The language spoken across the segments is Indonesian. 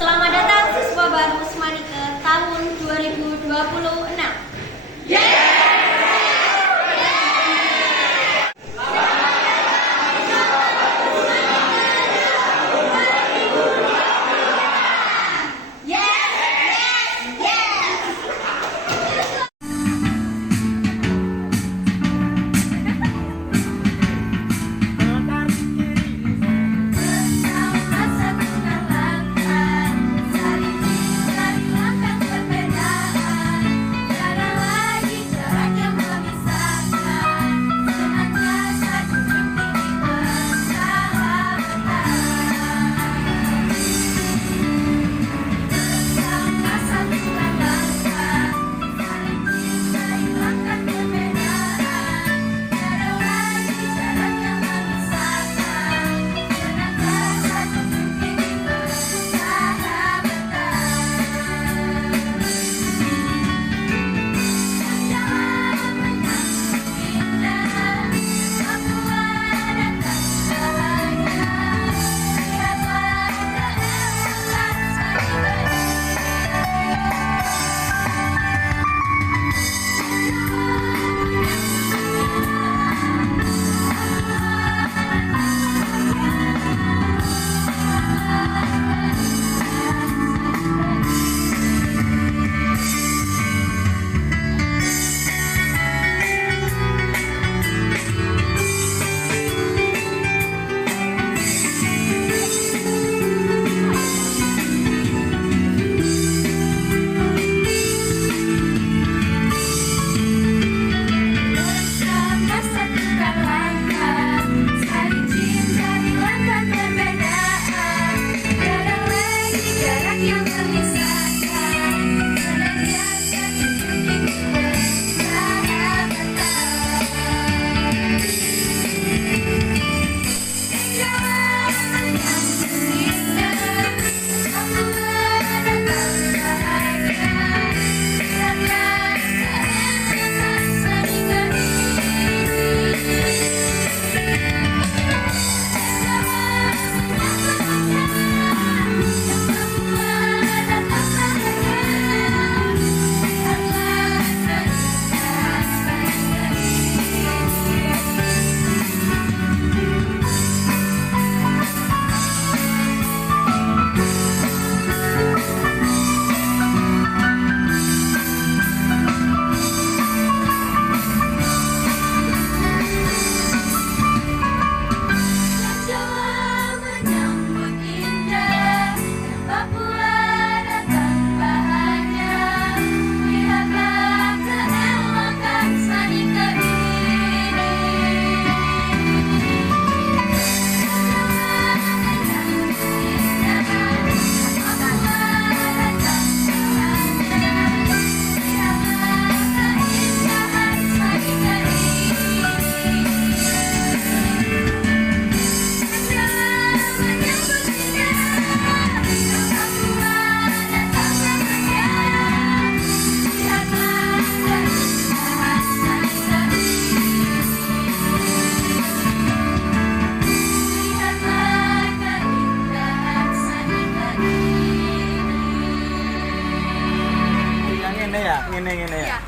Selamat datang siswa baru Usmanike tahun 2026. Ngene ya.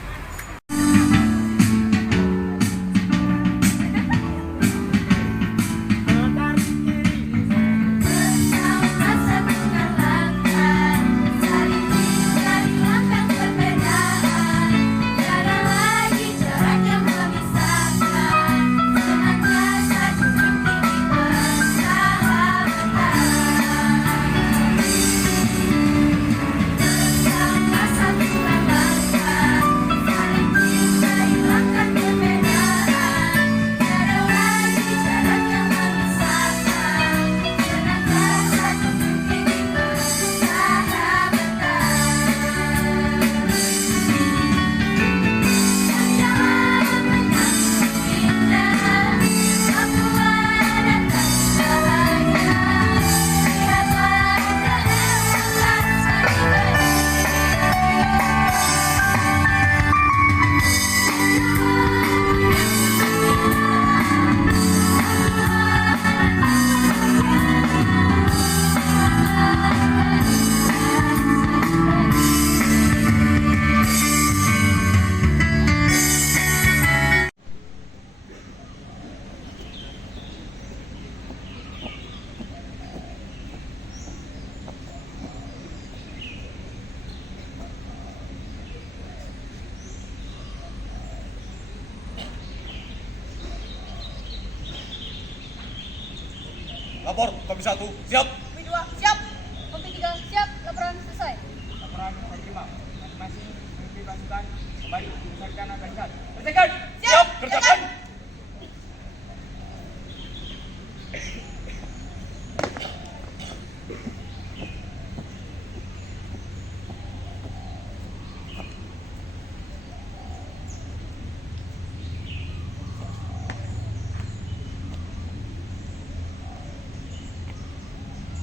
Lapor, Kompi 1, siap. Kompi 2, siap. Kompi 3, siap. Laporan selesai. Laporan diterima. Masing-masing memimpin pasukan kembali menyelesaikan barisan. Kerjakan. Siap. Kerjakan.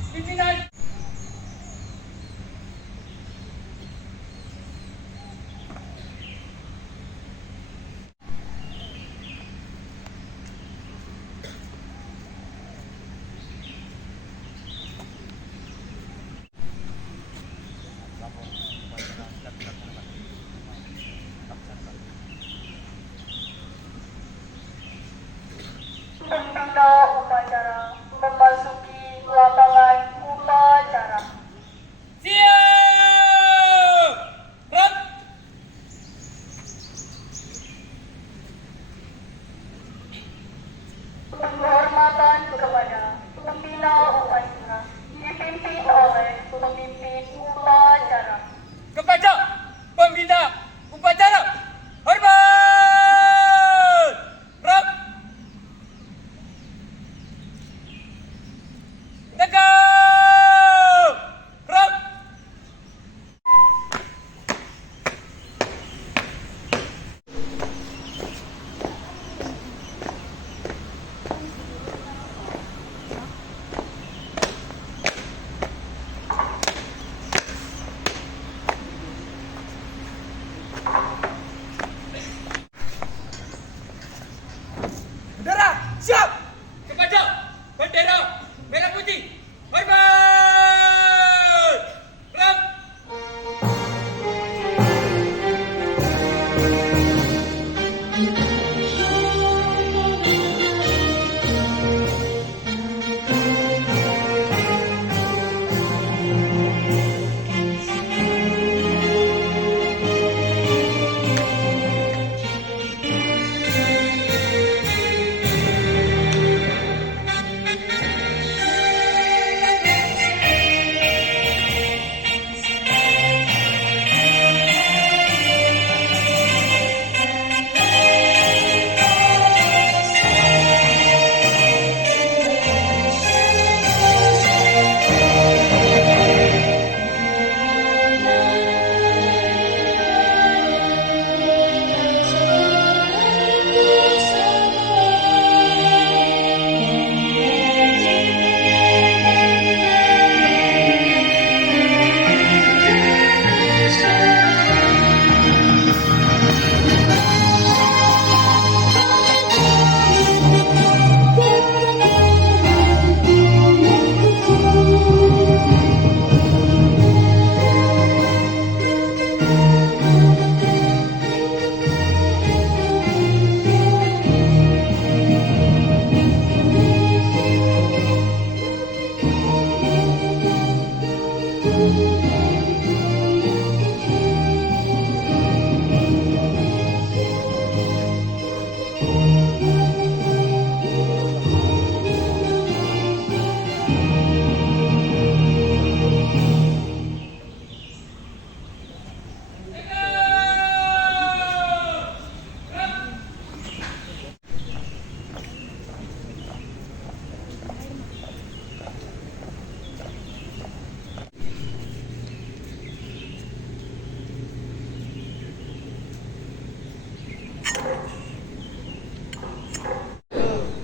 Pimpinan. Pembina upacara memasuki lapangan upacara. Siap. Rap. Penghormatan kepada pembina upacara dipimpin oleh pemimpin upacara. Kepada pembina upacara. Hormat. Rap. Tegak. Rap. Bendera siap. Kepada bendera merah putih. Hormat. Rap.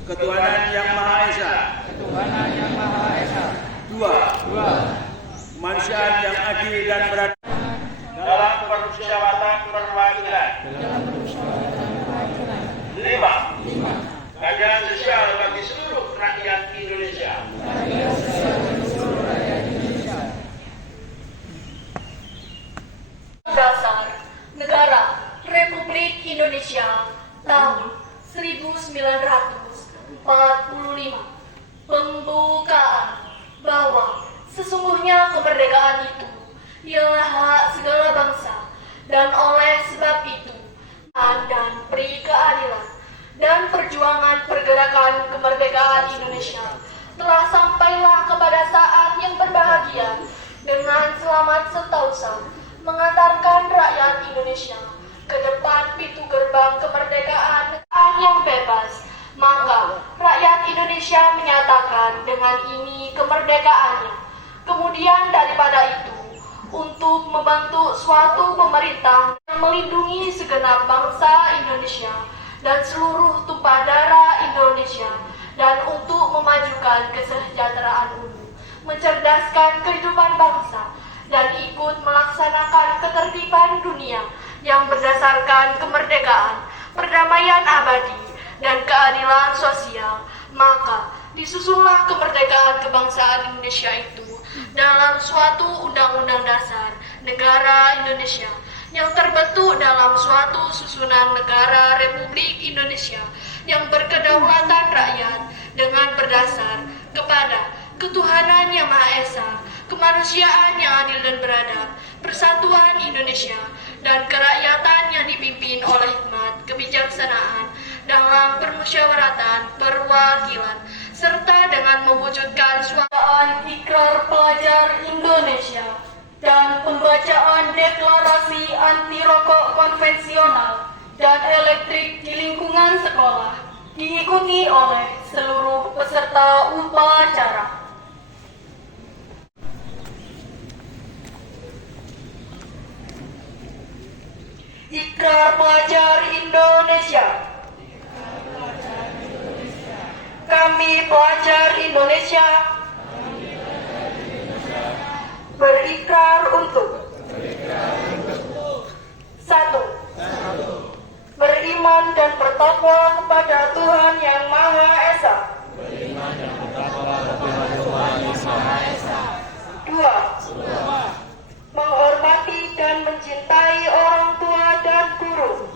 Ketuhanan Yang Maha Esa. Dua. Kemanusiaan yang adil dan beradab dalam permusyawaratan perwakilan. Lima. Keadilan sosial bagi seluruh rakyat Indonesia. Dasar Negara Republik Indonesia tahun 1945. Pembukaan bahwa sesungguhnya kemerdekaan itu ialah hak segala bangsa, dan oleh sebab itu dan peri keadilan dan perjuangan pergerakan kemerdekaan Indonesia telah sampailah kepada saat yang berbahagia dengan selamat sentosa mengantarkan rakyat Indonesia ke depan pintu gerbang kemerdekaan yang bebas. Maka rakyat Indonesia menyatakan dengan ini kemerdekaannya. Kemudian daripada itu, untuk membentuk suatu pemerintah yang melindungi segenap bangsa Indonesia dan seluruh tumpah darah Indonesia, dan untuk memajukan kesejahteraan umum, mencerdaskan kehidupan bangsa, dan ikut melaksanakan ketertiban dunia yang berdasarkan kemerdekaan, perdamaian abadi, dan keadilan sosial. Maka disusunlah kemerdekaan kebangsaan Indonesia itu dalam suatu undang-undang dasar negara Indonesia yang terbentuk dalam suatu susunan negara Republik Indonesia yang berkedaulatan rakyat dengan berdasar kepada ketuhanan yang Maha Esa, kemanusiaan yang adil dan beradab, persatuan Indonesia, dan kerakyatan yang dipimpin oleh hikmat kebijaksanaan dalam permusyawaratan perwakilan, serta dengan mewujudkan suatu ikrar pelajar Indonesia dan pembacaan deklarasi anti rokok konvensional dan elektrik di lingkungan sekolah, diikuti oleh seluruh peserta upacara. Ikrar pelajar Indonesia. Kami pelajar Indonesia berikrar untuk 1. Beriman dan bertakwa kepada Tuhan Yang Maha Esa. 2. Menghormati dan mencintai orang tua dan guru.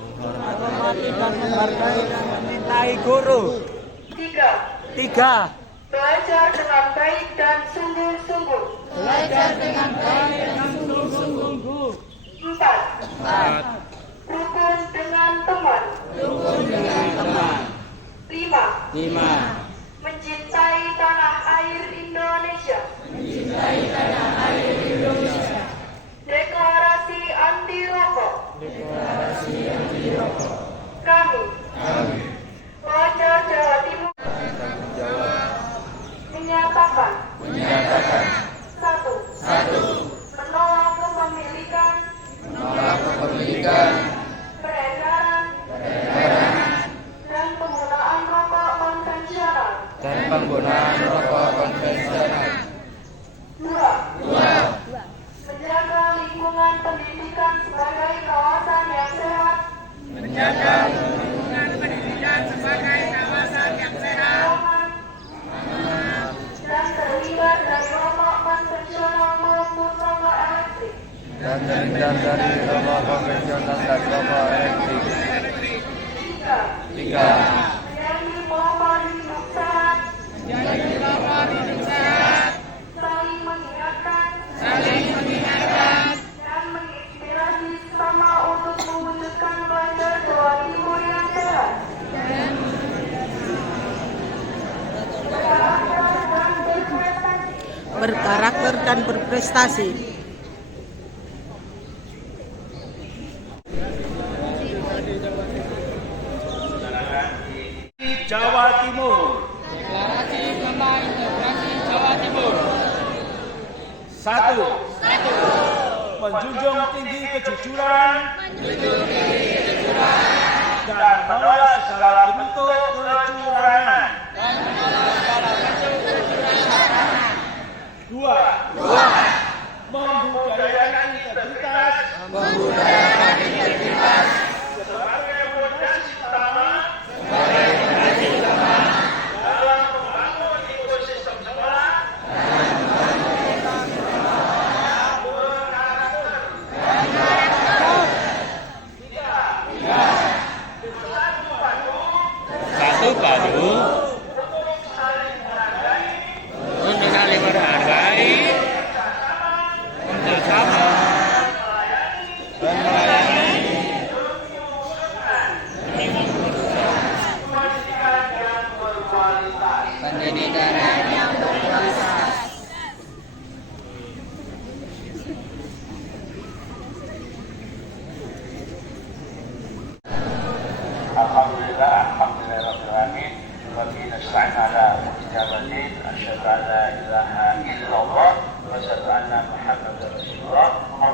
3. Belajar dengan baik dan sungguh-sungguh. 4. Rukun dengan teman. 5. Mencintai tanah air Indonesia. Deklarasi anti rokok. Kami pelajar Jawa Timur menyatakan 1. Menolak kepemilikan, peredaran, dan penggunaan rokok konvensional. 2. Menjaga lingkungan pendidikan sebagai kawasan yang sehat. Dan terhindar dari rokok konvensional maupun rokok elektrik. 3. Menjadi pelopor hidup sehat. Saling mengingatkan. Dan menginspirasi sesama untuk mewujudkan pelajar Jawa Timur yang sehat. Berkarakter dan berprestasi. Jawa Timur. Deklarasi tentang integrasi Jawa Timur. 1. Menjunjung tinggi kejujuran dan menolak segala bentuk kecurangan. 2. Membudayakan integritas sebagai fondasi utama dalam membangun ekosistem sekolah Satu padu untuk saling menghargai, kerjasama, dan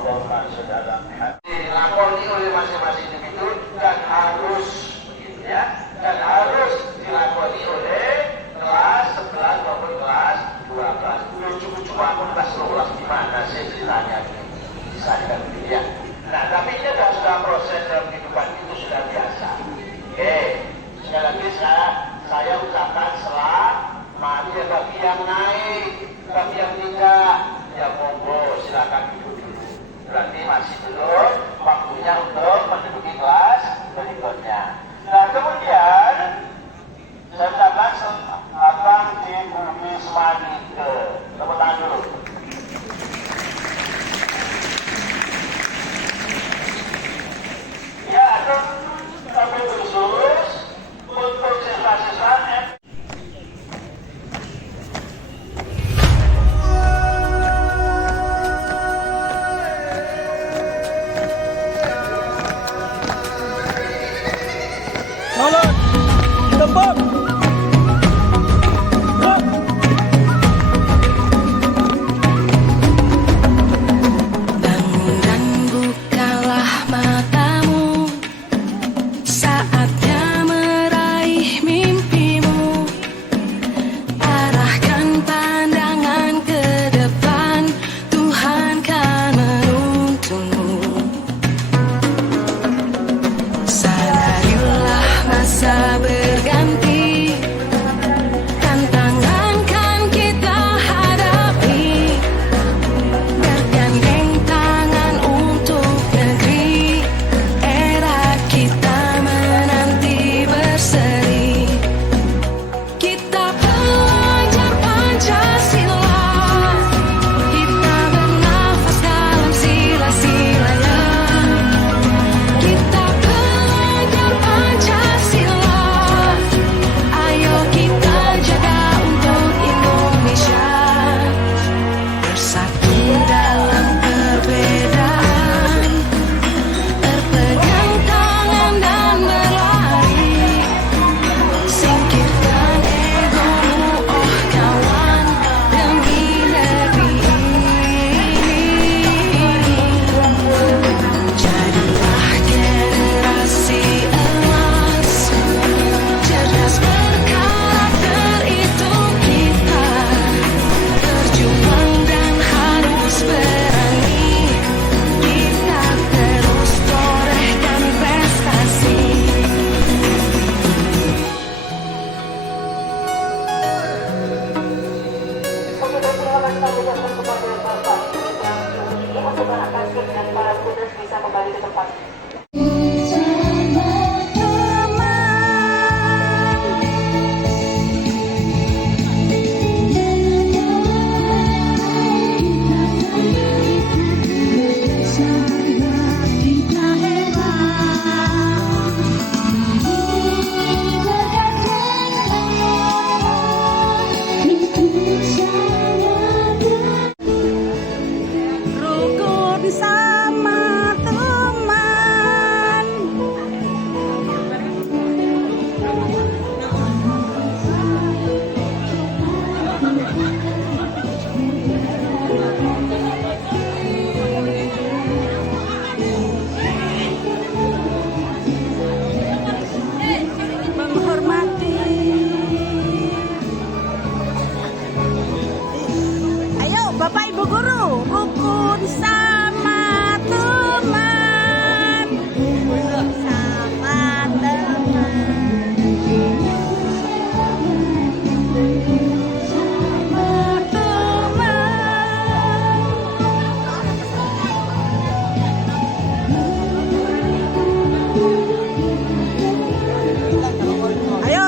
Allahumma sholli ala Muhammad. Dilakoni oleh masing-masing individu dan harus begitu ya, dan harus dilakoni oleh kelas 11 maupun kelas 12. Lucu-lucu maupun kelas 12 gimana sih ceritanya? Misalkan begitu ya. Nah, tapi ini sudah proses dalam kehidupan itu sudah biasa. Oke, sekali lagi saya ucapkan selamat ya bagi yang naik, bagi yang tidak, ya monggo silakan duduk dulu. Berarti masih belum waktunya untuk menduduki kelas berikutnya. Nah, kemudian saya ucapkan selamat di Bumi Semanike. Tepuk tangan dulu. Ya, tapi khusus untuk siswa-siswa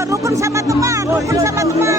rukun sama teman.